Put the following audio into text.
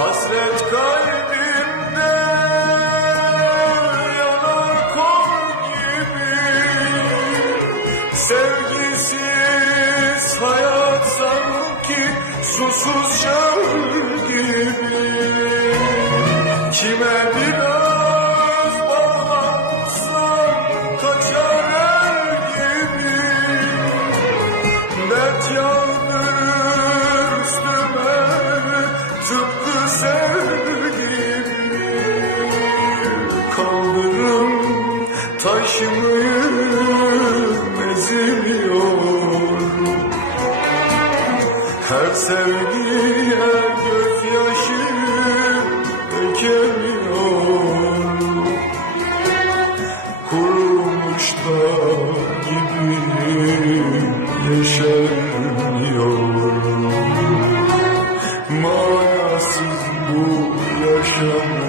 Hasret kalbimde yanar kor gibi. Sevgisiz hayat sanki susuz çöl gibi. Kime biraz bağlansam kaçar el gibi. Dert yağdırır taşımıyım eziliyorum Her sevgiye gözyaşı dökemiyorum Kurumuş dağ gibi yeşermiyorum Manasız bu yaşamım